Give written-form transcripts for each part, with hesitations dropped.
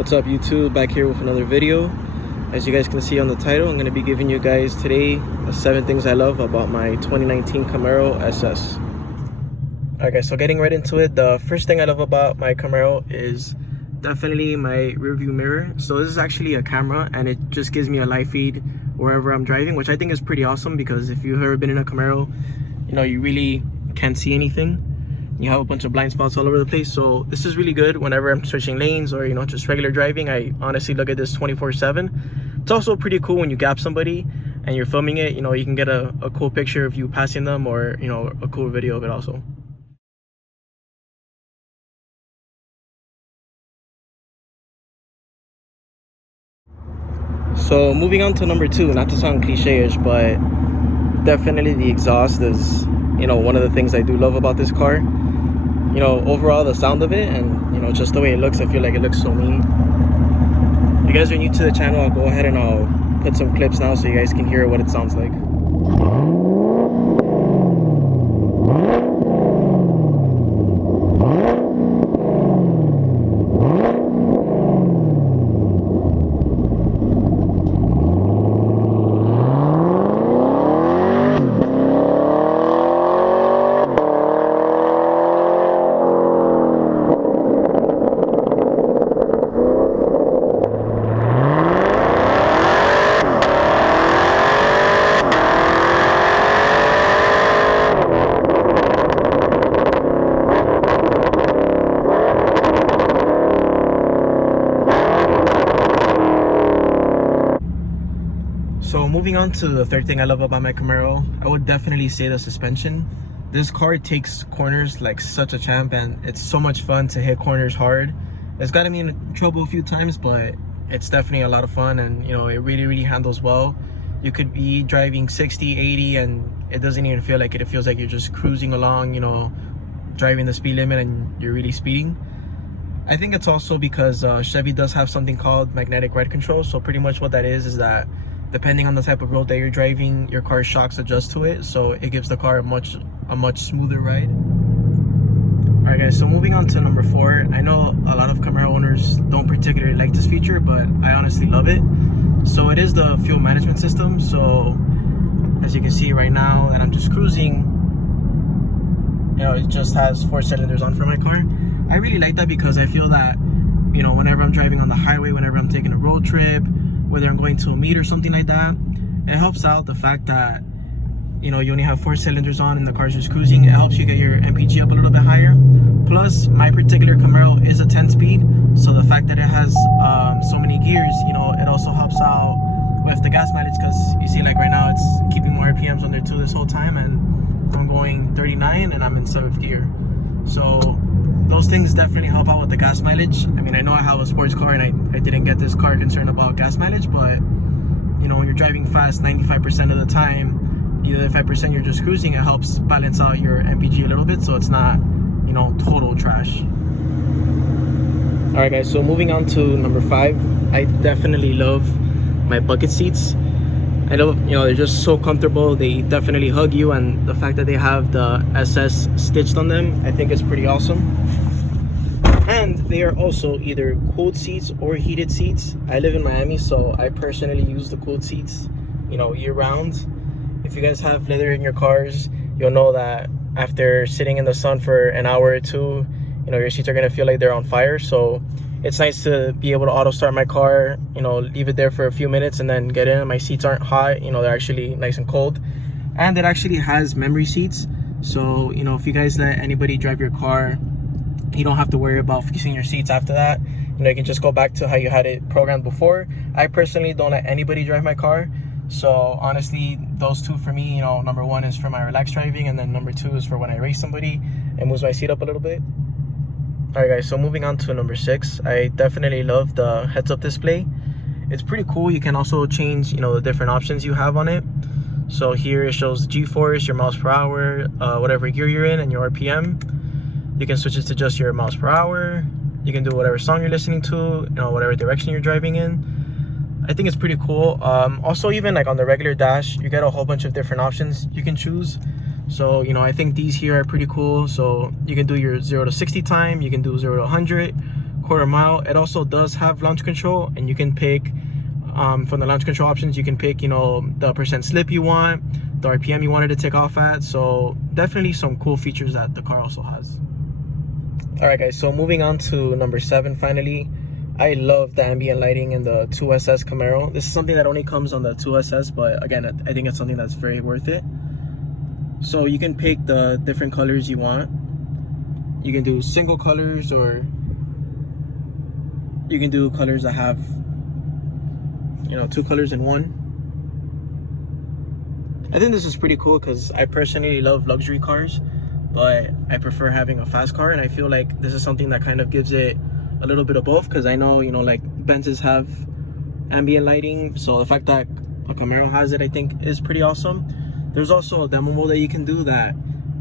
What's up, YouTube? Back here with another video. As you guys can see on the title, I'm going to be giving you guys today the 7 things I love about my 2019 Camaro SS. Alright guys, so getting right into it, the first thing I love about my Camaro is definitely my rear view mirror. So this is actually a camera and it just gives me a live feed wherever I'm driving, which I think is pretty awesome because if you've ever been in a Camaro, you know, you really can't see anything. You have a bunch of blind spots all over the place, so this is really good whenever I'm switching lanes or, you know, just regular driving. I honestly look at this 24/7. It's also pretty cool when you gap somebody and you're filming it, you know, you can get a cool picture of you passing them, or, you know, a cool video of it also. So moving on to number 2, not to sound cliche-ish, but definitely the exhaust is, you know, one of the things I do love about this car. You know, overall the sound of it and, you know, just the way it looks, I feel like it looks so mean. If you guys are new to the channel, I'll go ahead and I'll put some clips now so you guys can hear what it sounds like. So moving on to the third thing I love about my Camaro, I would definitely say the suspension. This car takes corners like such a champ and it's so much fun to hit corners hard. It's gotten me in trouble a few times, but it's definitely a lot of fun and, you know, it really handles well. You could be driving 60, 80 and it doesn't even feel like it. It feels like you're just cruising along, you know, driving the speed limit and you're really speeding. I think it's also because Chevy does have something called magnetic ride control. So pretty much what that is that depending on the type of road that you're driving, your car's shocks adjust to it, so it gives the car a much smoother ride. All right guys, so moving on to number 4. I know a lot of Camaro owners don't particularly like this feature, but I honestly love it. So it is the fuel management system. So as you can see right now that I'm just cruising, you know, it just has 4 cylinders on for my car. I really like that because I feel that, you know, whenever I'm driving on the highway, whenever I'm taking a road trip, whether I'm going to a meet or something like that, it helps out the fact that, you know, you only have 4 cylinders on and the car's just cruising. It helps you get your MPG up a little bit higher. Plus, my particular Camaro is a 10-speed, so the fact that it has so many gears, you know, it also helps out with the gas mileage, because you see, like right now, it's keeping more RPMs under 2 this whole time, and I'm going 39 and I'm in 7th gear. So those things definitely help out with the gas mileage. I mean, I know I have a sports car and I didn't get this car concerned about gas mileage, but, you know, when you're driving fast 95% of the time, either 5% you're just cruising, it helps balance out your MPG a little bit, so it's not, you know, total trash. All right guys, so moving on to number 5, I definitely love my bucket seats. I love, you know, they're just so comfortable. They definitely hug you, and the fact that they have the SS stitched on them, I think is pretty awesome. And they are also either cooled seats or heated seats. I live in Miami, so I personally use the cooled seats, you know, year round. If you guys have leather in your cars, you'll know that after sitting in the sun for an hour or 2, you know, your seats are gonna feel like they're on fire. So it's nice to be able to auto start my car, you know, leave it there for a few minutes and then get in. My seats aren't hot, you know, they're actually nice and cold. And it actually has memory seats. So, you know, if you guys let anybody drive your car, you don't have to worry about fixing your seats after that. You know, you can just go back to how you had it programmed before. I personally don't let anybody drive my car. So honestly, those 2 for me, you know, number 1 is for my relaxed driving, and then number 2 is for when I race somebody and moves my seat up a little bit. All right guys, so moving on to number 6, I definitely love the heads-up display. It's pretty cool. You can also change, you know, the different options you have on it. So here it shows the G-force, your miles per hour, whatever gear you're in, and your RPM. You can switch it to just your miles per hour. You can do whatever song you're listening to, you know, whatever direction you're driving in. I think it's pretty cool. Also, even like on the regular dash, you get a whole bunch of different options you can choose. So, you know, I think these here are pretty cool. So you can do your 0 to 60 time, you can do 0 to 100, quarter mile. It also does have launch control, and you can pick from the launch control options, you can pick, you know, the percent slip you want, the RPM you wanted to take off at. So definitely some cool features that the car also has. All right, guys, so moving on to number 7 finally. I love the ambient lighting in the 2SS Camaro. This is something that only comes on the 2SS, but again, I think it's something that's very worth it. So you can pick the different colors you want. You can do single colors, or you can do colors that have, you know, 2 colors in one. I think this is pretty cool because I personally love luxury cars, but I prefer having a fast car, and I feel like this is something that kind of gives it a little bit of both, because I know, you know, like Benzes have ambient lighting, so the fact that a Camaro has it, I think, is pretty awesome. There's also a demo mode that you can do that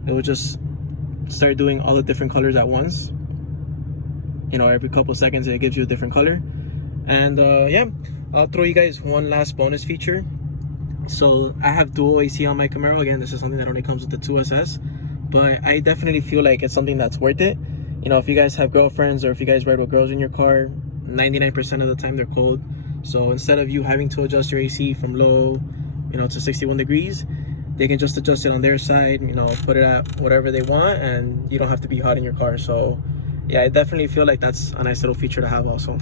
it will just start doing all the different colors at once. You know, every couple seconds it gives you a different color. And yeah, I'll throw you guys one last bonus feature. So I have dual AC on my Camaro. Again, this is something that only comes with the 2SS, but I definitely feel like it's something that's worth it. You know, if you guys have girlfriends, or if you guys ride with girls in your car, 99% of the time they're cold. So instead of you having to adjust your AC from low, you know, to 61 degrees, they can just adjust it on their side, you know, put it at whatever they want, and you don't have to be hot in your car. So yeah, I definitely feel like that's a nice little feature to have also.